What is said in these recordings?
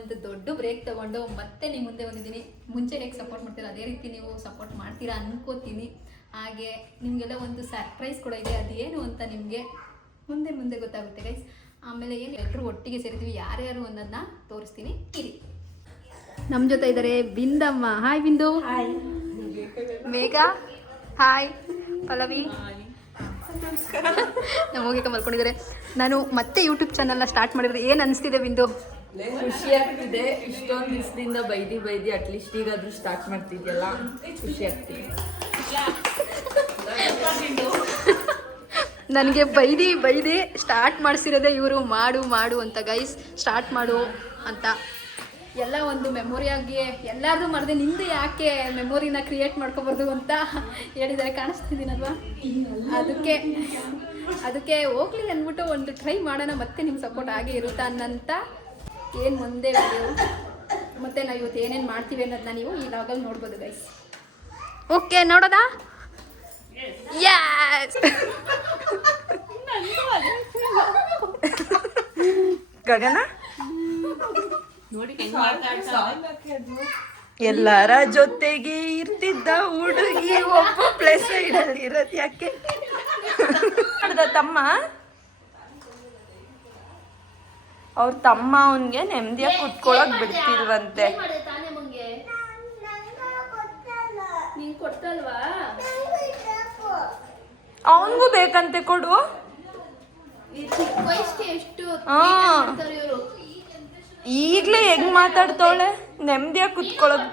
ಒಂದು ದೊಡ್ಡ ಬ್ರೇಕ್ ತಗೊಂಡು ಮತ್ತೆ ನಿಮ್ಮ ಮುಂದೆ ಬಂದಿದ್ದೀನಿ. ಮುಂಚೆ ಹೇಗೆ ಸಪೋರ್ಟ್ ಮಾಡ್ತೀರಾ ಅದೇ ರೀತಿ ನೀವು ಸಪೋರ್ಟ್ ಮಾಡ್ತೀರಾ ಅನ್ಕೋತೀನಿ. ಹಾಗೆ ನಿಮಗೆಲ್ಲ ಒಂದು ಸರ್ಪ್ರೈಸ್ ಕೂಡ ಇದೆ, ಅದೇನು ಅಂತ ನಿಮಗೆ ಮುಂದೆ ಮುಂದೆ ಗೊತ್ತಾಗುತ್ತೆ ಗೈಸ್. ಆಮೇಲೆ ಏನು ಎಲ್ಲರೂ ಒಟ್ಟಿಗೆ ಸೇರಿದ್ವಿ, ಯಾರ್ಯಾರು ಅನ್ನೋದನ್ನ ತೋರಿಸ್ತೀನಿ ಇರಿ. ನಮ್ಮ ಜೊತೆ ಇದ್ದಾರೆ ಬಿಂದಮ್ಮ. ಹಾಯ್ ಬಿಂದು. ಹಾಯ್. ಮೇಘ ಹಾಯ್. ಪಲ್ಲವಿ ನಮ್ಮ ಹೋಗಿಕ ಮಲ್ಕೊಂಡಿದ್ದಾರೆ. ನಾನು ಮತ್ತೆ ಯೂಟ್ಯೂಬ್ ಚಾನಲ್ನ ಸ್ಟಾರ್ಟ್ ಮಾಡಿದ್ರೆ ಏನು ಅನಿಸ್ತಿದೆ ಬಿಂದು? ಖುಷಿ ಆಗ್ತಿದೆ. ಇಷ್ಟೊಂದು ದಿವಸದಿಂದ ಬೈದಿ ಅಟ್ಲೀಸ್ಟ್ ಈಗಾದ್ರೂ ಸ್ಟಾರ್ಟ್ ಮಾಡ್ತಿದ್ಯಲ್ಲ, ಖುಷಿ ಆಗ್ತಿದೆ. ನನಗೆ ಬೈದಿ ಸ್ಟಾರ್ಟ್ ಮಾಡಿಸಿರೋದೇ ಇವರು. ಮಾಡು ಅಂತ ಗೈಸ್, ಸ್ಟಾರ್ಟ್ ಮಾಡು ಅಂತ ಎಲ್ಲ ಒಂದು ಮೆಮೊರಿಯಾಗಿ ಎಲ್ಲಾರ್ದು ಮಾಡಿದೆ. ನಿಂದು ಯಾಕೆ ಮೆಮೊರಿನ ಕ್ರಿಯೇಟ್ ಮಾಡ್ಕೊಬಾರ್ದು ಅಂತ ಹೇಳಿದ್ದಾರೆ. ಕಾಣಿಸ್ತಿದ್ದೀನಲ್ವಾ? ಅದಕ್ಕೆ ಹೋಗ್ಲಿ ಅಂದ್ಬಿಟ್ಟು ಒಂದು ಟ್ರೈ ಮಾಡೋಣ, ಮತ್ತೆ ನಿಮ್ಮ ಸಪೋರ್ಟ್ ಆಗೇ ಇರುತ್ತಾ ಅನ್ನಂತ ಏನು ಮುಂದೆ ವಿಡಿಯೋ ಮತ್ತು ನಾವು ಇವತ್ತು ಏನೇನು ಮಾಡ್ತೀವಿ ಅನ್ನೋದನ್ನ ನೀವು ಈ ಲಾಗಲ್ಲಿ ನೋಡ್ಬೋದು ಗೈಸ್. ಓಕೆ, ನೋಡೋದಾ? ಯಸ್. ಗಗನ ಎಲ್ಲರ ಜೊತೆಗೆ ಇರ್ತಿದ್ದ ಹುಡುಗಿ ಒಬ್ಬ ಪ್ಲೇಸ್ ಸೈಡಲ್ಲಿ ಇರೋದು ಯಾಕೆ? ತಮ್ಮ ಅವ್ರ ತಮ್ಮ ಅವನ್ಗೆ ನೆಮ್ಮದಿಯಾಗಿ ಕುತ್ಕೊಳಕ್ ಬಿಡ್ತಿಲ್ವಂತೆ. ಅವನ್ಗೂ ಬೇಕಂತೆ, ಕೊಡು. ಈಗ್ಲೇ ಹೆಂಗ್ ಮಾತಾಡ್ತಾವಳೆ, ನೆಮ್ಮದಿಯಾಗಿ ಕುತ್ಕೊಳಕ್.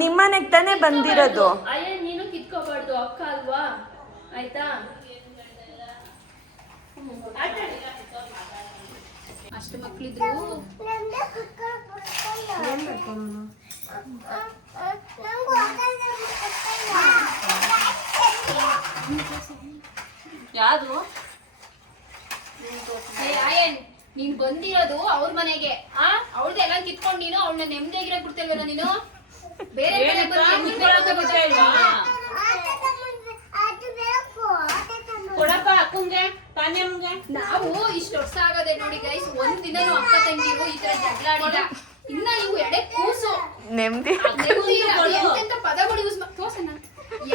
ನಿಮ್ಮನೆಗ್ ತಾನೇ ಬಂದಿರೋದು. ನೀನು ಕಿತ್ಕೋಬಾರ್ದು, ಅಕ್ಕ ಅಲ್ವಾ? ಆಯ್ತಾ? ಅಷ್ಟು ಮಕ್ಳಿದ್ರು ಯಾವುದು? ನೀನ್ ಬಂದಿರೋದು ಅವ್ರ ಮನೆಗೆ, ಅವಳ್ದು ಎಲ್ಲ ಕಿತ್ಕೊಂಡು ನೀನು ಅವಳನ್ನ ನೆಮ್ಮದಿಯಾಗಿರಕ್ ಬಿಡ್ತೇಲ್ವಲ್ಲ ನೀನು? ಬೇರೆ ನಾವು ಇಷ್ಟು ವರ್ಷ ಆಗದೆ ನೋಡಿ ಗೈಸ್, ಒಂದಿನೂ ಅಕ್ಕ ತಂಗಿರು ಈ ತರ ಜಗಳ ಆಡಿಲ್ಲ. ಇನ್ನ ಇವು ಎಡೆ ಕೂಸು ನೆಮ್ಮದಿ ಎಂತೆಂತ ಪದಗಳು ಯೂಸ್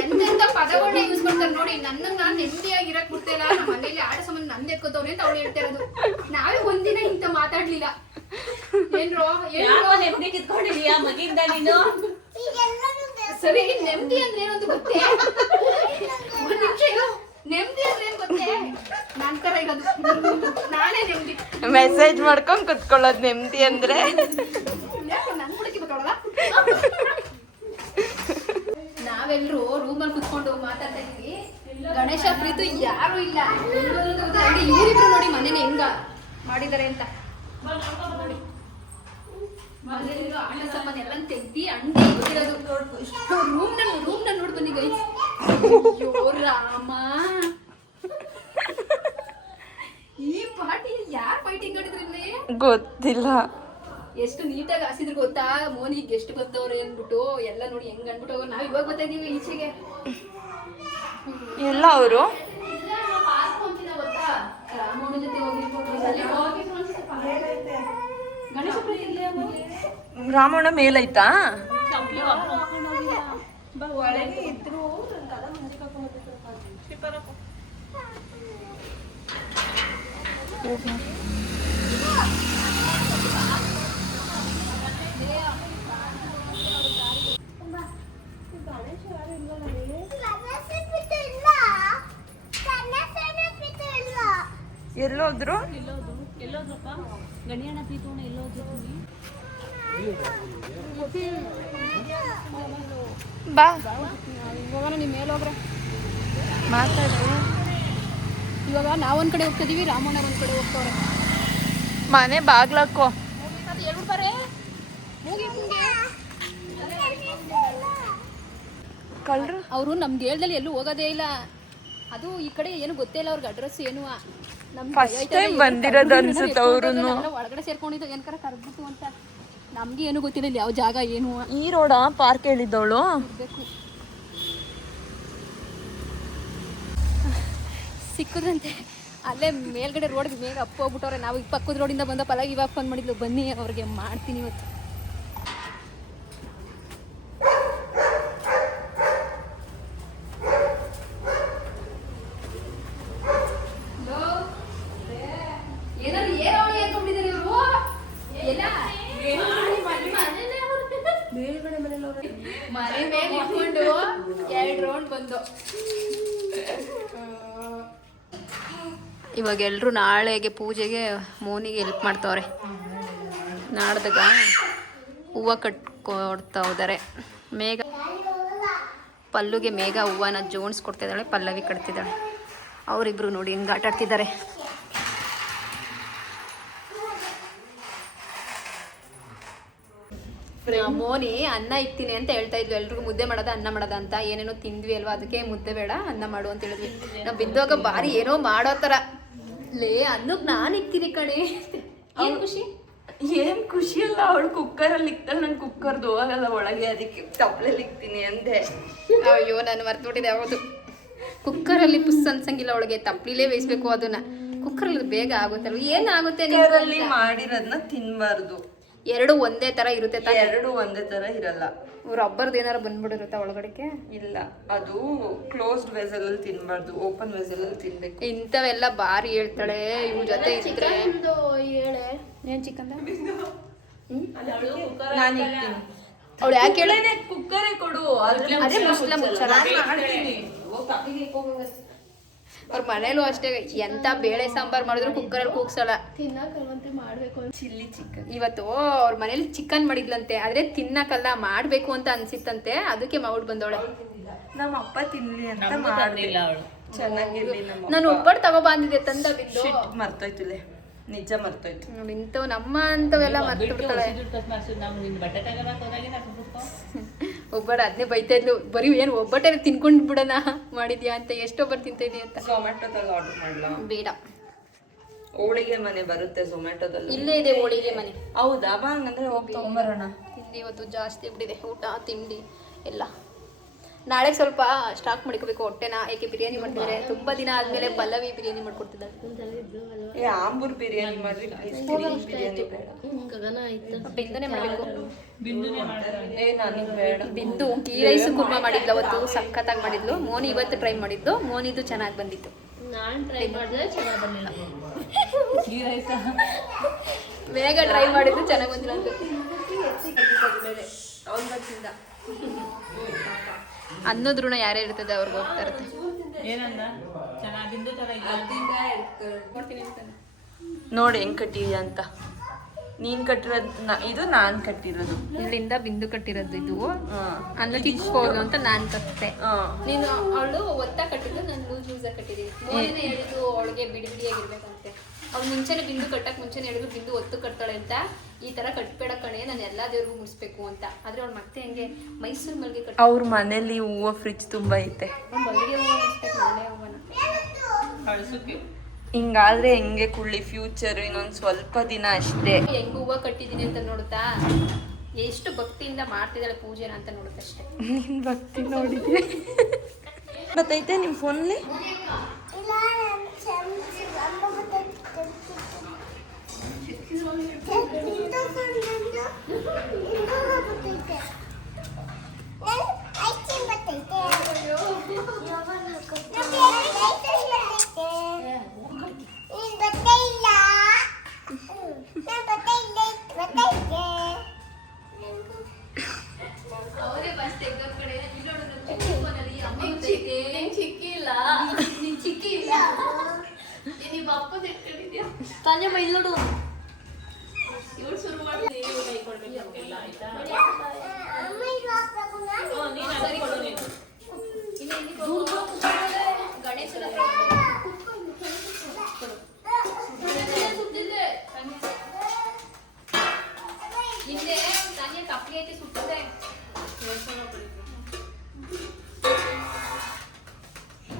ಎಂತೆಂತ ಪದಗಳನ್ನ ಯೂಸ್ ಮಾಡ್ತಾರೆ ನೋಡಿ. ನನ್ನ ನಾನ್ ನೆಮ್ಮದಿಯಾಗಿ ಇರಕ್ ಬಿಡ್ತಿಲ್ಲ, ನಮ್ಮ ಮನೇಲಿ ಆಟ ಸಂಬಂಧ ನಂದು ಎತ್ಕೋತವ್ರೆ ಅಂತ ಅವಳು ಹೇಳ್ತಾ ಇರೋದು. ನಾವೇ ಒಂದಿನ ಇಂತ ಮಾತಾಡ್ಲಿಲ್ಲ. ಏನ್ರೋ ನೆಮ್ಮದಿ ಕಿತ್ಕೊಂಡಿದೀಯಾ ಮಗಿಂದ ನೀನು? ಸರಿ, ನೆಮ್ಮದಿ ಅಂದ್ರೆ ಏನು ಅಂತ ಗೊತ್ತೇ? ಒಂದ್ ನಿಮಿಷ ಇರು. ನೆಮ್ಮದಿ ಅಂದ್ರೆ ಏನ್ ಗೊತ್ತೇ? ನನ್ ತರ ಇರೋದು, ನಾನೇ ನೆಮ್ಮದಿ. ಮೆಸೇಜ್ ಮಾಡ್ಕೊಂಡ್ ಕುತ್ಕೊಳ್ಳೋದು ನೆಮ್ಮದಿ ಅಂದ್ರೆ. ನನ್ ಹುಡುಕಿ ಗೊತ್ತಾಗಲ್ಲ. ನಾವೆಲ್ಲರೂ ರೂಮಲ್ಲಿ ಕುತ್ಕೊಂಡು ಮಾತಾಡ್ತಾ ಇದ್ವಿ. ಗಣೇಶ ಪ್ರೀತು ಯಾರು ಇಲ್ಲ. ಇವರಿಬ್ರು ನೋಡಿ ಮನೇನ ಹೆಂಗ ಮಾಡಿದ್ದಾರೆ ಅಂತ ನೋಡಿ. ಮನೇಲಿರೋ ಆಟ ಸಾಮಾನು ಎಲ್ಲ ತೆಗ್ದಿ ಅಂಗಡಿ ಗೊತ್ತಿರೋದು. ರೂಮ್ನ ನೋಡ್ ಬನ್ನಿ ಗೈಸ್. ಅಯ್ಯೋ ರಾಮ, ಈ ಪಾರ್ಟಿ ಯಾರು ಫೈಟಿಂಗ್ ಆಡಿದ್ರಲ್ಲಿ ಗೊತ್ತಿಲ್ಲ. ಎಷ್ಟು ನೀಟಾಗಿ ಹಾಸಿದ್ರು ಗೊತ್ತಾ? ಮೋನಿಗೆ ಎಷ್ಟು ಬಂದವ್ರೆ ಅಂದ್ಬಿಟ್ಟು ಎಲ್ಲ ನೋಡಿ ಹೆಂಗ್ ಅನ್ಬಿಟ್ಟು. ನಾವ್ ಇವಾಗ ಬರ್ತಾ ಇದೀವಿ ಈಚೆಗೆ. ಎಲ್ಲ ಅವರು ರಾಮೋಣ ಜೊತೆ ರಾಮಣ್ಣ ಮೇಲೈತಾ? ಎಲ್ಲೋದ್ರು? ಗಣಿಯಣ್ಣ ಪ್ರೀತೋಣ ಎಲ್ಲೋದ್ರು? ಬಾ ಇವಾಗ ನಿಮ್ಮ ಮೇಲೆ ಹೋಗ್ರೆ ಮಾತಾಡಿ. ಇವಾಗ ನಾವೊಂದ್ ಕಡೆ ಹೋಗ್ತಿದೀವಿ, ರಾಮಣ್ಣ ಒಂದ್ ಕಡೆ ಹೋಗ್ತವ್ರೆ. ಮನೆ ಬಾಗ್ಲಕ್ಕೋ ಹೇಳ್ಬಿಡ್ತಾರೆ. ಕಳ್ರು ಅವರು ನಮ್ಗೆ ಹೇಳ್ದಲ್ಲಿ ಎಲ್ಲೂ ಹೋಗೋದೇ ಇಲ್ಲ. ಅದು ಈ ಕಡೆ ಏನು ಗೊತ್ತೇ ಇಲ್ಲ ಅವ್ರಿಗೆ ಅಡ್ರೆಸ್ ಏನು. ಫಸ್ಟ್ ಟೈಮ್ ಬಂದಿರೋದು ಅನ್ಸುತ್ತೆ ಅವರು. ಒಳಗಡೆ ಸೇರ್ಕೊಂಡಿದ್ದು ಏನ್ಕರ ಕರ್ಬಿಟ್ಟು ಅಂತ ನಮ್ಗೆ ಏನು ಗೊತ್ತಿಲ್ಲ ಇಲ್ಲಿ ಯಾವ ಜಾಗ ಏನು. ಈ ರೋಡ ಪಾರ್ಕ್ ಹೇಳಿದ್ದವಳು. ಸಿಕ್ಕದಂತೆ ಅಲ್ಲೇ ಮೇಲ್ಗಡೆ ರೋಡ್ಗೆ ಮೇಲೆ ಅಪ್ಪ ಹೋಗ್ಬಿಟ್ಟವ್ರೆ. ನಾವು ಈ ಪಕ್ಕದ ರೋಡಿಂದ ಬಂದಪ್ಪಲ್ಲ, ಇವಾಗ ಫೋನ್ ಮಾಡಿದ್ಲು, ಬನ್ನಿ ಅವ್ರಿಗೆ ಮಾಡ್ತೀನಿ ಇವತ್ತು. ಮನೆ ಮೇಲೆ ಇಟ್ಕೊಂಡು 2 ರೌಂಡ್ ಬಂದು ಇವಾಗ ಎಲ್ಲರೂ ನಾಳೆಗೆ ಪೂಜೆಗೆ ಮೋನಿಗೆ ಹೆಲ್ಪ್ ಮಾಡ್ತವ್ರೆ. ನಾಡ್ದಾಗ ಹೂವು ಕಟ್ಕೊಡ್ತಾ ಹೋದರೆ. ಮೇಘ ಪಲ್ಲುಗೆ ಮೇಘ ಹೂವನ ಜೋಡಿಸ್ಕೊಡ್ತಿದ್ದಾಳೆ, ಪಲ್ಲವಿ ಕಟ್ತಿದ್ದಾಳೆ. ಅವರಿಬ್ರು ನೋಡಿ ಹಿಂಗೆ ಆಟ ಆಡ್ತಿದ್ದಾರೆ. ಮೋನಿ ಅನ್ನ ಇಕ್ತೀನಿ ಅಂತ ಹೇಳ್ತಾ ಇದ್ಲು, ಎಲ್ರಿಗೂ ಮುದ್ದೆ ಮಾಡೋದ ಅನ್ನ ಮಾಡೋದ ಅಂತ. ಏನೇನೋ ತಿಂದ್ವಿ ಅಲ್ವಾ, ಅದಕ್ಕೆ ಮುದ್ದೆ ಬೇಡ ಅನ್ನ ಮಾಡು ಅಂತ ಹೇಳಿದ್ವಿ. ನಾವು ಬಿದ್ದೋಗ ಬಾರಿ ಏನೋ ಮಾಡೋ ಥರ ಲೇ ಅನ್ನಕ್ಕೆ ನಾನು ಇಕ್ತೀನಿ ಕಣೆ. ಏನು ಖುಷಿ? ಏನ್ ಖುಷಿ ಅಲ್ಲ, ಅವಳು ಕುಕ್ಕರಲ್ಲಿ ಇಕ್ತಾಳೆ, ನಾನು ಕುಕ್ಕರ್ದು ಹೋಗಲ್ಲ ಒಳಗೆ, ಅದಕ್ಕೆ ತಪ್ಪಲೆಲ್ಲಿ ಇಕ್ತೀನಿ ಅಂದೆ. ಅಯ್ಯೋ ನಾನು ಮರ್ತುಬಿಟ್ಟಿದೆ. ಹೌದು, ಕುಕ್ಕರಲ್ಲಿ ಪುಸ್ ಅನ್ಸಂಗಿಲ್ಲ, ಅವಳಿಗೆ ತಪ್ಪಲಿಲೇ ಬೇಯಿಸ್ಬೇಕು ಅದನ್ನ. ಕುಕ್ಕರಲ್ಲಿ ಬೇಗ ಆಗುತ್ತಲ್ವ? ಏನಾಗುತ್ತೆ ಕುಕ್ಕರಲ್ಲಿ ಮಾಡಿರೋದನ್ನ ತಿನ್ಬಾರ್ದು. 2 ಒಂದೇ ತರ ಇರುತ್ತೆ ತಾನೆ? 2 ಒಂದೇ ತರ ಇರಲ್ಲ. ರಬ್ಬರ್ದು ಏನಾರ ಬಂದ್ಬಿಡಿರುತ್ತಾ ಒಳಗಡೆಗೆ? ಇಲ್ಲ, ಅದು ಕ್ಲೋಸ್ಡ್ ವೆಸಲ್ ಅಲ್ಲಿ ತಿನ್ಬಾರ್ದು, ಓಪನ್ ವೆಸಲ್ ಅಲ್ಲಿ ತಿನ್ಬೇಕು. ಇಂಥವೆಲ್ಲ ಬಾರಿ ಹೇಳ್ತಾಳೆ ಇವ್ರ ಜೊತೆ ಇದ್ರೆ. ಏನ್ ಚಿಕನ್? ನಾನು ಇರ್ತೀನಿ. ಅವಳು ಯಾಕೆ ಹೇಳ? ಕುಕ್ಕರೇ ಕೊಡು. ಅದೇ ಮುಸ್ಲ ಮುಚ್ಚಲ. ಅವ್ರ ಮನೇಲೂ ಅಷ್ಟೇ, ಎಂತ ಬೇಳೆ ಸಾಂಬಾರ್ ಮಾಡಿದ್ರು ಕುಕ್ಕರಲ್ಲಿ ಕೂಗ್ಸಲ್ಲ. ತಿನ್ನಕಲ್ವಂತೆ ಮಾಡ್ಬೇಕು. ಚಿಲ್ಲಿ ಚಿಕನ್ ಇವತ್ತು ಅವ್ರ ಮನೇಲಿ ಚಿಕನ್ ಮಾಡಿದ್ಲಂತೆ, ಆದ್ರೆ ತಿನ್ನಕಲ್ಲ ಮಾಡ್ಬೇಕು ಅಂತ ಅನ್ಸಿತ್ತಂತೆ, ಅದಕ್ಕೆ ಮಾಡ್ಬಿಟ್ಟು ಬಂದವಳೆ. ನಮ್ಮ ಅಪ್ಪ ತಿನ್ಲಿ ಅಂತ ಮಾಡ್ಲಿಲ್ಲ ಅವಳು. ಚೆನ್ನಾಗಿರ್ಲಿ. ನಾನು ಒಬ್ಬಟ್ಟು ತಗೊಬಂದಿದ್ದೆ, ತಂದ ಬಿದ್ದು ಮರ್ತೋಯ್ತುಲೆ, ನಿಜ ಮರ್ತೋಯ್ತು. ಇಂಥವು ನಮ್ಮ ಅಂತವೆಲ್ಲ ಮರ್ತು ಬಿಡ್ತಾಳೆ. ಒಬ್ಬರು ಅದನ್ನೇ ಬೈತಾ ಇದ್ಲು, ಬರೀ ಏನು ಒಬ್ಬಟ್ಟೆ ತಿನ್ಕೊಂಡು ಬಿಡೋಣ ಮಾಡಿದ್ಯಾ ಅಂತ. ಎಷ್ಟೊಬ್ಬರು ತಿಂತ ಇದೀಯ ಅಂತ. ಝೊಮ್ಯಾಟೊದಲ್ಲಿ ಆರ್ಡರ್ ಮಾಡ್ಲಾ? ಬೇಡ, ಹೋಳಿಗೆ ಮನೆ ಬರುತ್ತೆ ಝೊಮ್ಯಾಟೊದಲ್ಲಿ. ಇಲ್ಲೇ ಇದೆ ಹೋಳಿಗೆ ಮನೆ. ಹೌದಾ? ಬಾ ಹಂಗಂದ್ರೆ ಹೋಗಿ ತಗೊಂಬರೋಣ. ತಿಂಡಿ ಇವತ್ತು ಜಾಸ್ತಿ ಬಿಟ್ಟಿದೆ, ಊಟ ತಿಂಡಿ ಎಲ್ಲ. ನಾಳೆ ಸ್ವಲ್ಪ ಸ್ಟಾಕ್ ಮಾಡ್ಕೋಬೇಕು ಹೊಟ್ಟೆನ, ಏಕೆ ಬಿರಿಯಾನಿ ಮಾಡ್ತಿದ್ದಾರೆ. ತುಂಬಾ ದಿನ ಆದ್ಮೇಲೆ ಪಲ್ಲವಿ ಬಿರಿಯಾನಿ ಮಾಡ್ಕೊಡ್ತಿದ್ದಾಳೆ. ಆಂಬೂರ್ ಬಿರಿಯಾನಿ ಮಾಡ್ರಿ ಪ್ಲೀಸ್. ಬಿರಿಯಾನಿ ಬೇಡ, ಬಿಂದುನೇ ಮಾಡಬೇಕು. ನನಗೆ ಬೇಡ. ಬಿಂದು ಗೀ ರೈಸ್ ಕುರ್ಮಾ ಮಾಡಿದ್ಲು ಅವತ್ತು, ಸಖತ್ತಾಗಿ ಮಾಡಿದ್ಲು. ಮೋನಿ ಇವತ್ತು ಟ್ರೈ ಮಾಡಿದ್ದು, ಮೋನಿದು ಚೆನ್ನಾಗಿ ಬಂದಿತ್ತು. ನಾನು ಟ್ರೈ ಮಾಡಿದ್ರೆ ಚೆನ್ನಾಗಿ ಬಂದಿಲ್ಲ. ಗೀ ರೈಸ್ ಬೇಗ ಟ್ರೈ ಮಾಡಿದ್ದು ಚೆನ್ನಾಗಿ ಬಂದಿಲ್ಲ ಅಂತ. ಅನ್ನೋದ್ ಋಣ ಯಾರೇ ಇರ್ತದೆ ಅವ್ರಿಗೆ ಹೋಗ್ತಾ ಇರುತ್ತೆ. ನೋಡಿ ಹೆಂಗ್ ಕಟ್ಟಿದ್ಯಾ ಅಂತ. ನೀನ್ ಕಟ್ಟಿರೋದು ಇದು, ನಾನ್ ಕಟ್ಟಿರೋದು. ಇಲ್ಲಿಂದ ಬಿಂದು ಕಟ್ಟಿರೋದು ಇದು. ಅನ್ನ ತಿಕ್ಕೋದು ಅಂತ ನಾನ್ ಕಟ್ಟೆ. ನೀನು ಅವಳು ಒತ್ತ ಕಟ್ಟಿದ್ದು, ನಾನು ಲೂಸ್ ಕಟ್ಟಿದ್ದೀನಿ. ಮೋನಿನೇ ಹೇಳಿದ್ದು ಅವಳಿಗೆ ಬಿಡಿ ಬಿಡಿಯಾಗಿರ್ಬೇಕಂತೆ. ಅವ್ಳು ಮುಂಚೆನೆ ಬಿಂದು ಕಟ್ಟಕ್ ಮುಂಚೆನೆ ಹೇಳಿದ್ರು, ಬಿಂದು ಒತ್ತು ಕಟ್ತಾಳೆ ಅಂತ. ಈ ತರ ಕಟ್ಬೇಡ ಕಣೆ, ನಾನು ಎಲ್ಲಾ ದೇವ್ರಿಗೂ ಮುಡಿಸ್ಬೇಕು ಅಂತ. ಆದ್ರೆ ಅವ್ಳು ಮತ್ತೆ ಹೆಂಗೆ ಮೈಸೂರು ಮಲ್ಗೆ ಕಟ್ಟ. ಅವ್ರ ಮನೇಲಿ ಹೂವು ಫ್ರಿಜ್ ತುಂಬಾ ಐತೆ. ಮಲ್ಲಿಗೆ ಹೂವು ಮುಡಿಸ್ಬೇಕು, ಮನೆ ಹೂವನ. ಹಿಂಗಾದ್ರೆ ಹೆಂಗೆ ಕುಳ್ಳಿ ಫ್ಯೂಚರ್ ಇನ್ನೊಂದ್ ಸ್ವಲ್ಪ ದಿನ ಅಷ್ಟೇ. ಹೆಂಗ್ ಹೂವು ಕಟ್ಟಿದೀನಿ ಅಂತ ನೋಡುತ್ತಾ, ಎಷ್ಟು ಭಕ್ತಿಯಿಂದ ಮಾಡ್ತಿದ್ದಾಳೆ ಪೂಜೆನ ಅಂತ ನೋಡುತ್ತಷ್ಟೇ. ನಿನ್ ಭಕ್ತಿ ನೋಡಿದ್ಯಾ? ಬತ್ತೈತೆ ನಿಮ್ ಫೋನಲ್ಲಿ?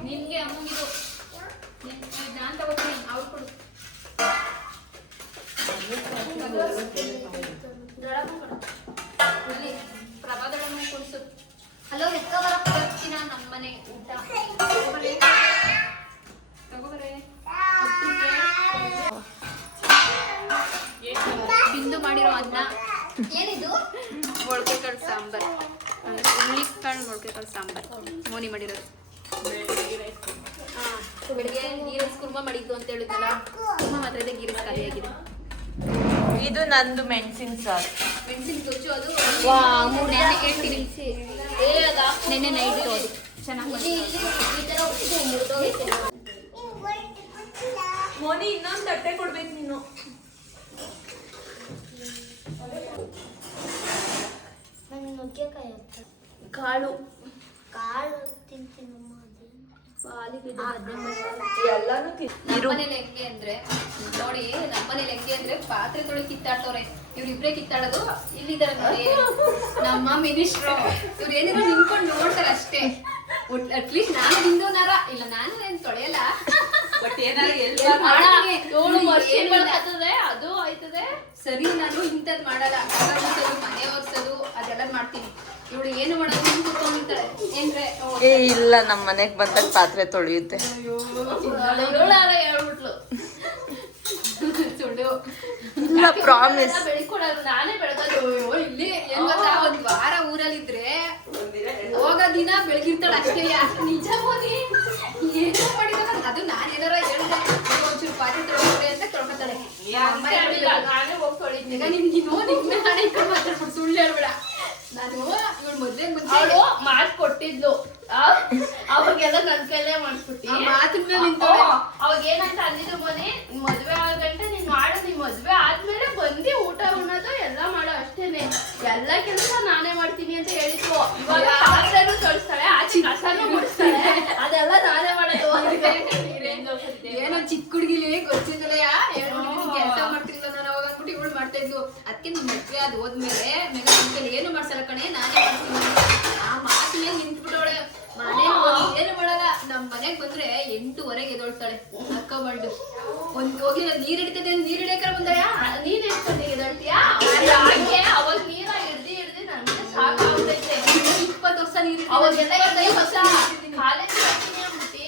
ನಿನ್ಗೆ ಅಮ್ಮಂಗಿದು ನಾನ್ ತಗೋತೀನಿ, ಅವ್ರು ಕೊಡು. ಪ್ರಭಾದಳನ್ನು ಕೊಡಿಸು. ಹಲೋ ರಿಕವರ ಬರ್ತೀನ ನಮ್ಮನೆ ಊಟ ತಗೋಬರೇ. ಮಾಡಿರೋ ಅನ್ನ. ಏನಿದು? ಮೊಳಕೆ ಕಾಳು ಸಾಂಬಾರು, ಹುರುಳಿಕಾಳು ಮೊಳಕೆ ಕಾಳು ಸಾಂಬಾರು ಮೋನಿ ಮಾಡಿರೋದು. ಬೆಳಿಗ್ಗೆ ಗೀ ರೈಸ್ ಕುರ್ಮಾ ಮಾಡಿದ್ದು ಅಂತ ಹೇಳಿದ್ನಲ್ಲ, ಕುರ್ಮಾ ಮಾತ್ರ ಇದೆ, ಗೀ ರೈಸ್ ಖಾಲಿ ಆಗಿದೆ. ಇದು ನಂದು ಮೆಣಸಿನ ಸಾರು. ಮೆಣಸಿನ ಗೊಜ್ಜು ಅದು ನೆನ್ನೆ ಹೇಳ್ತೀನಿ, ನೆನ್ನೆ ನೈಟ್ ಅದು ಚೆನ್ನಾಗಿ ಮೋನಿ ಇನ್ನೊಂದು ತಟ್ಟೆ ಕೊಡ್ಬೇಕು ನೀನು. ಕಾಳು ಕಾಳು ತಿಂತೀನಮ್ಮ. ಎಲ್ಲಾನು ನಮ್ಮನೇಲಿ ಹೆಂಗೆ ಅಂದ್ರೆ ನೋಡಿ, ನಮ್ಮನೇಲಿ ಹೆಂಗೆ ಅಂದ್ರೆ ಪಾತ್ರೆ ತೊಳಿ ಕಿತ್ತಾಡ್ತವ್ರೆ. ಇವ್ರಿಬ್ರೇ ಕಿತ್ತಾಡೋದು. ಇಲ್ಲಿದ್ದಾರೆ ನೋಡಿ ನಮ್ಮ ಮಿನಿಸ್ಟ್ರು, ಇವ್ರು ಏನಿದ್ರು ನಿಂತ್ಕೊಂಡು ನೋಡ್ತಾರೆ ಅಷ್ಟೇ. ಅಟ್ಲೀಸ್ಟ್ ನಾನು ಹಿಂದೂನಾರ ಇಲ್ಲ, ನಾನು ಏನ್ ತೊಳೆಯಲ್ಲ, ಬಟ್ ಏನಾದ್ರು ಅದು ಆಯ್ತದೆ. ಸರಿ ನಾನು ಇಂಥದ್ ಮಾಡಲ್ಲ. ಮನೆ ಒರ್ಸೋದು ಅದೆಲ್ಲ ಮಾಡ್ತೀನಿ. ಇವಳು ಏನು ಮಾಡೋದು ಹಿಂಗ್ ಕುತ್ಕೊಂಡಿರ್ತಾಳೆ. ಏನ್ರೆ ಏ ಇಲ್ಲ, ನಮ್ಮ ಮನೆಗ್ ಬಂದಾಗ ಪಾತ್ರೆ ತೊಳೆಯುತ್ತೆ. ಹೇಳ್ಬಿಟ್ಲು ಸುಳ್ಳು. ಇಲ್ಲ, ಪ್ರಾಮಿಸ್. ಬೆಳಿಕೊಡೋದು ನಾನೇ ಬೆಳಗೋದು. ಇಲ್ಲಿ ಏನ್ ಗೊತ್ತಾ, ಒಂದ್ ವಾರ ಊರಲ್ಲಿದ್ರೆ ಹೋಗೋ ದಿನ ಬೆಳಗಿರ್ತಾಳ ಅಷ್ಟೇ. ನಿಜ ಮೋದಿ, ಏನೋ ಮಾಡಿದಾರ ಅದು. ನಾನ್ ಏನಾರ ಹೇಳಿದೆ ಒಂಚೂರು ಪಾತ್ರೆ ತೊಳ್ಕೊಡಿ ಅಂತ ತೊಳ್ಕೊತಾಳೆ. ನಾನೇ ಹೋಗಿ ತೊಳಿತೀನಿ. ಈಗ ನಿನ್ಗೆ ನೋಡಿ ನಾಳೆ ಇಟ್ಕೊಂಡು ಮಾತಾಡ್ಬಿಟ್ಟು ಸುಳ್ಳು ಹೇಳ್ಬೇಡ. ನಾನು ಇವಳು ಮದ್ವೆ ಅವಳು ಮಾತು ಕೊಟ್ಟಿದ್ಲು, ಅವಾಗೆಲ್ಲ ನನ್ ಕೈಲೇ ಮಾಡ್ಬಿಟ್ಟಿ. ಮಾತಿನ ಮೇಲೆ ನಿಂತವಳೆ. ಅವಾಗ ಏನಂತ ಅಂದಿದ್ರು ಮನೆ, ಮದ್ವೆ ಆಗಂಟ ನೀನ್ ಮಾಡು, ನೀನ್ ಮದ್ವೆ ಆದ್ಮೇಲೆ ಬಂದಿ ಊಟ ಉಣ್ಣೋದು ಎಲ್ಲ ಮಾಡೋ ಅಷ್ಟೇನೆ, ಎಲ್ಲ ಕೆಲಸ ನಾನೇ ಮಾಡ್ತೀನಿ ಅಂತ ಹೇಳಿದ್ವು. ಇವಾಗ ಪಾತ್ರೆನೂ ತೊಳಿಸ್ತಾಳೆ, ಆಚೆ ಕಸನೂ ಗುಡಿಸ್ತಾಳೆ, ಅದೆಲ್ಲ ನಾನೇ ಮಾಡೋದು. ಏನೋ ಚಿಕ್ಕ ಹುಡುಗಿಲಿ ಗೊತ್ತಿದ್ದಲ್ಲ, ಕೆಲಸ ಮಾಡ್ತಿರ್ಲಿಲ್ಲ ನಾನು ಅವಾಗ ಅಂದ್ಬಿಟ್ಟು ಇವಳು ಮಾಡ್ತಾ ಇದ್ಲು. ಅದಕ್ಕೆ ನಿಮ್ ಮದ್ವೆ ಅದು ಹೋದ್ಮೇಲೆ ಏನು ಮಾಡ್ಸಲ್ಲ ಕಣೆ, ನಾನೇ ಮಾಡ್ತೀನಿ. ಆ ಮಾತಿನ ಮೇಲೆ ನಿಂತ್ಬಿಟ್ಟವಳೆ. ಮನೆ ಏನು ಮಾಡಲ್ಲ. ನಮ್ ಮನೆಗ್ ಬಂದ್ರೆ 8:30 ಎದೊಳ್ತಾಳೆ. ಅಕ್ಕ ಬಂಡು ಹೋಗಿ ನೀರ್ ಹಿಡಿತದೆ, ನೀರ್ ಹಿಡಿಯಕರ ಬಂದಯ, ನೀನ್ ಎಷ್ಟೊಂದು ಎದಳ್ತೀಯಾ? ಅವಾಗ ನೀರ ಹಿಡ್ದಿ ನನ್ಗೆ ಸಾಕಾಗ್ತೈತೆ. 20 ವರ್ಷ ನೀರ್ ಅವಾಗೆಲ್ಲ ಕಾಲೇಜ್ ಬರ್ತೀನಿ ಅಂದ್ಬಿಟ್ಟು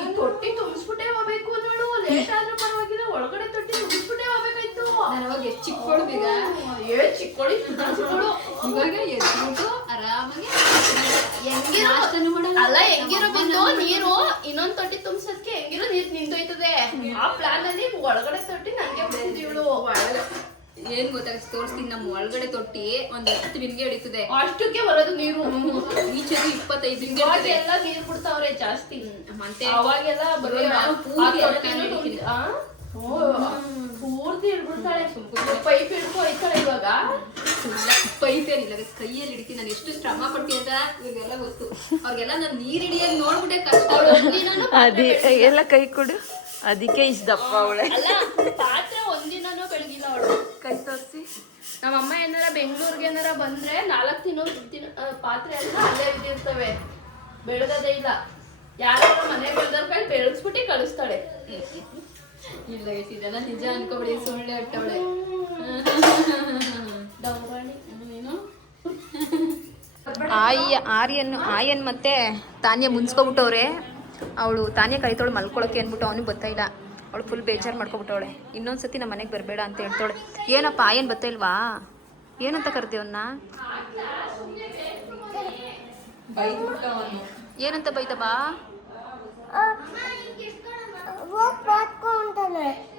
ಈ ತೊಟ್ಟಿ ತುಂಬಿಸ್ಬಿಟ್ಟೆ ಹೋಗ್ಬೇಕು ನೋಡು. ಲೇಟ್ ಆದ್ರೂ ಪರವಾಗಿಲ್ಲ, ಒಳಗಡೆ ತೊಟ್ಟಿ ತುಂಬಿಸ್ಬಿಟ್ಟೆ ಹೋಗ್ಬೇಕಾಯ್ತು. ನಾನು ಅವಾಗ ಚಿಕ್ಕಳು ಬೇಗ ಚಿಕ್ಕೋಳಿ ಚಿಕ್ಕೋಳು. ಇವಾಗ ಎದ್ಬಿಟ್ಟು ಆರಾಮಾಗಿ ಅಲ್ಲ ಹೆಂಗಿರೋ ಬಿದ್ದು ನೀರು ಇನ್ನೊಂದ್ ತೊಟ್ಟಿ ತುಂಬಿಸೋದಕ್ಕೆ ಹೆಂಗಿರೋ ನೀರ್ ನಿಂತೋಯ್ತದೆ. ಆ ಪ್ಲಾನ್ ಅಲ್ಲಿ ಒಳಗಡೆ ತೊಟ್ಟಿ ನನ್ಗೆ ಬಿಟ್ಟಿದ್ಳು. ಏನ್ ಗೊತ್ತಾಗ ತೋರಿಸ್ತೀನಿ. ನಮ್ಮ ಒಳಗಡೆ ತೊಟ್ಟಿ ಒಂದ್ 10 ಬಿಂದಿಗೆ ಹಿಡಿತದೆ, ಅಷ್ಟಕ್ಕೆ ಬರೋದು ನೀರು. ಈಚೆದು 25 ಬಿಂದಿಗೆ ಎಲ್ಲ ನೀರ್ ಬಿಡ್ತಾವ್ರೆ ಜಾಸ್ತಿ. ಮತ್ತೆ ಅವಾಗೆಲ್ಲ ಪೂರ್ತಿ ಹಿಡ್ಬಿಡ್ತಾಳೆ. ಪೈಪ್ ಹಿಡ್ಕೊ ಹೋಯ್ತಾಳೆ. ಇವಾಗ ಪೈಪ್ ಏನಿಲ್ಲ, ಕೈಯಲ್ಲಿ ಹಿಡಿತೀನಿ. ನಾನು ಎಷ್ಟು ಶ್ರಮ ಪಡ್ತೀನಿ ಅಂತ ಇವಾಗೆಲ್ಲ ಗೊತ್ತು. ಅವ್ರಿಗೆಲ್ಲ ನಾನು ನೀರ್ ಹಿಡಿಯೋದ್ ನೋಡ್ಬಿಟ್ಟೆ ಕಷ್ಟ. ಅದೇ ಎಲ್ಲ ಕೈ ಕೊಡು, ಅದಕ್ಕೆ ಇಷ್ಟ ದಪ್ಪ ಅವಳೆ. ಅಲ್ಲ, ಪಾತ್ರೆ ಒಂದಿನನೂ ಬೆಳಗಿಲ್ಲ ಅವಳು. ಕೈ ತೋರಿಸಿ. ನಮ್ಮಮ್ಮ ಏನಾರ ಬೆಂಗಳೂರಿಗೆ ಏನಾರ ಬಂದ್ರೆ 4 ದಿನ ಪಾತ್ರೆ ಎಲ್ಲ ಅಲ್ಲೇ ಬಿದ್ದಿರ್ತವೆ, ಬೆಳಗದೇ ಇಲ್ಲ. ಯಾರು ಮನೆ ಬೆಳೆದವ್ರ ಕೈ ಬೆಳೆಸ್ಬಿಟ್ಟು ಕಳಿಸ್ತಾಳೆ. ಇಲ್ಲ ಇದೆಲ್ಲ ನಿಜ ಅನ್ಕೋಬಿಡಿ, ಸುಳ್ಳೆ ಇಟ್ಟವಳೆ. ಏನು ಆರ್ಯನ್ ಮತ್ತೆ ತಾನ್ಯ ಮುನ್ಸ್ಕೊಬಿಟ್ಟವ್ರೆ. ಅವಳು ತಾನ್ಯ ಕೈತೋಳು ಮಲ್ಕೊಳಕ್ಕೆ ಅಂದ್ಬಿಟ್ಟು ಅವನಿಗೆ ಬರ್ತಾ ಇಲ್ಲ. ಅವಳು ಫುಲ್ ಬೇಜಾರು ಮಾಡ್ಕೊಬಿಟ್ಟವಳೆ. ಇನ್ನೊಂದ್ಸತಿ ನಮ್ಮ ಮನೆಗೆ ಬರಬೇಡ ಅಂತ ಹೇಳ್ತಾವಳೆ. ಏನಪ್ಪ ಆಯನ್ ಬರ್ತಾ ಇಲ್ವಾ? ಏನಂತ ಕರ್ದೇವನ್ನ? ಏನಂತ ಬೈತಬಾ?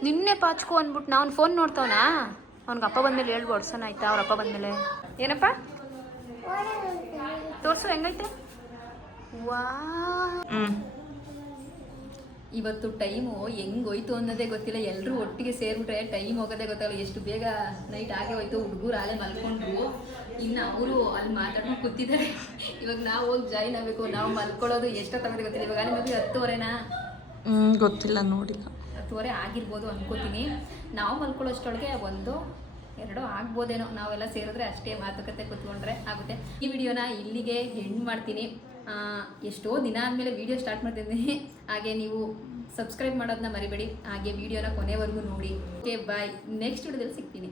ನಿನ್ನೆ ಪಾಚ್ಕೋ ಅಂದ್ಬಿಟ್ಟು ಅವ್ನು ಫೋನ್ ನೋಡ್ತಾವನಾ? ಅವ್ನಿಗೆ ಅಪ್ಪ ಬಂದ್ಮೇಲೆ ಹೇಳ್ಬೋ ಹೊಡ್ಸೋಣ ಆಯ್ತಾ? ಅವ್ರ ಅಪ್ಪ ಬಂದ್ಮೇಲೆ ಏನಪ್ಪ ತೋರ್ಸು ಹೆಂಗೈತೆ. ವಾ, ಇವತ್ತು ಟೈಮು ಹೆಂಗೋಯ್ತು ಅನ್ನೋದೇ ಗೊತ್ತಿಲ್ಲ. ಎಲ್ಲರೂ ಒಟ್ಟಿಗೆ ಸೇರ್ಬಿಟ್ರೆ ಟೈಮ್ ಹೋಗೋದೇ ಗೊತ್ತಾಗಲ್ಲ. ಎಷ್ಟು ಬೇಗ ನೈಟ್ ಆಗೇ ಹೋಯ್ತು. ಹುಡುಗರು ಅಲ್ಲೇ ಮಲ್ಕೊಂಡ್ರು, ಇನ್ನು ಅವರು ಅಲ್ಲಿ ಮಾತಾಡ್ಕೊಂಡು ಕೂತಿದ್ದಾರೆ. ಇವಾಗ ನಾವು ಹೋಗಿ ಜಾಯಿನ್ ಆಗಬೇಕು. ನಾವು ಮಲ್ಕೊಳ್ಳೋದು ಎಷ್ಟೊತ್ತಾಗೋದೇ ಗೊತ್ತಿಲ್ಲ. ಇವಾಗ ನಿಮಗೆ 10:30ನಾ? ಗೊತ್ತಿಲ್ಲ, ನೋಡಿಲ್ಲ. 10:30 ಆಗಿರ್ಬೋದು ಅನ್ಕೋತೀನಿ. ನಾವು ಮಲ್ಕೊಳ್ಳೋಷ್ಟೊಳಗೆ 1-2 ಆಗ್ಬೋದೇನೋ. ನಾವೆಲ್ಲ ಸೇರಿದ್ರೆ ಅಷ್ಟೇ, ಮಾತುಕತೆ ಕೂತ್ಕೊಂಡ್ರೆ ಆಗುತ್ತೆ. ಈ ವಿಡಿಯೋನ ಇಲ್ಲಿಗೆ ಎಂಡ್ ಮಾಡ್ತೀನಿ. ಎಷ್ಟೋ ದಿನ ಆದಮೇಲೆ ವಿಡಿಯೋ ಸ್ಟಾರ್ಟ್ ಮಾಡ್ತಿದ್ದೀನಿ. ಹಾಗೆ ನೀವು ಸಬ್ಸ್ಕ್ರೈಬ್ ಮಾಡೋದನ್ನ ಮರಿಬೇಡಿ. ಹಾಗೆ ವಿಡಿಯೋನ ಕೊನೆವರೆಗೂ ನೋಡಿ. ಓಕೆ, ಬಾಯ್. ನೆಕ್ಸ್ಟ್ ವಿಡಿಯೋದಲ್ಲಿ ಸಿಗ್ತೀನಿ.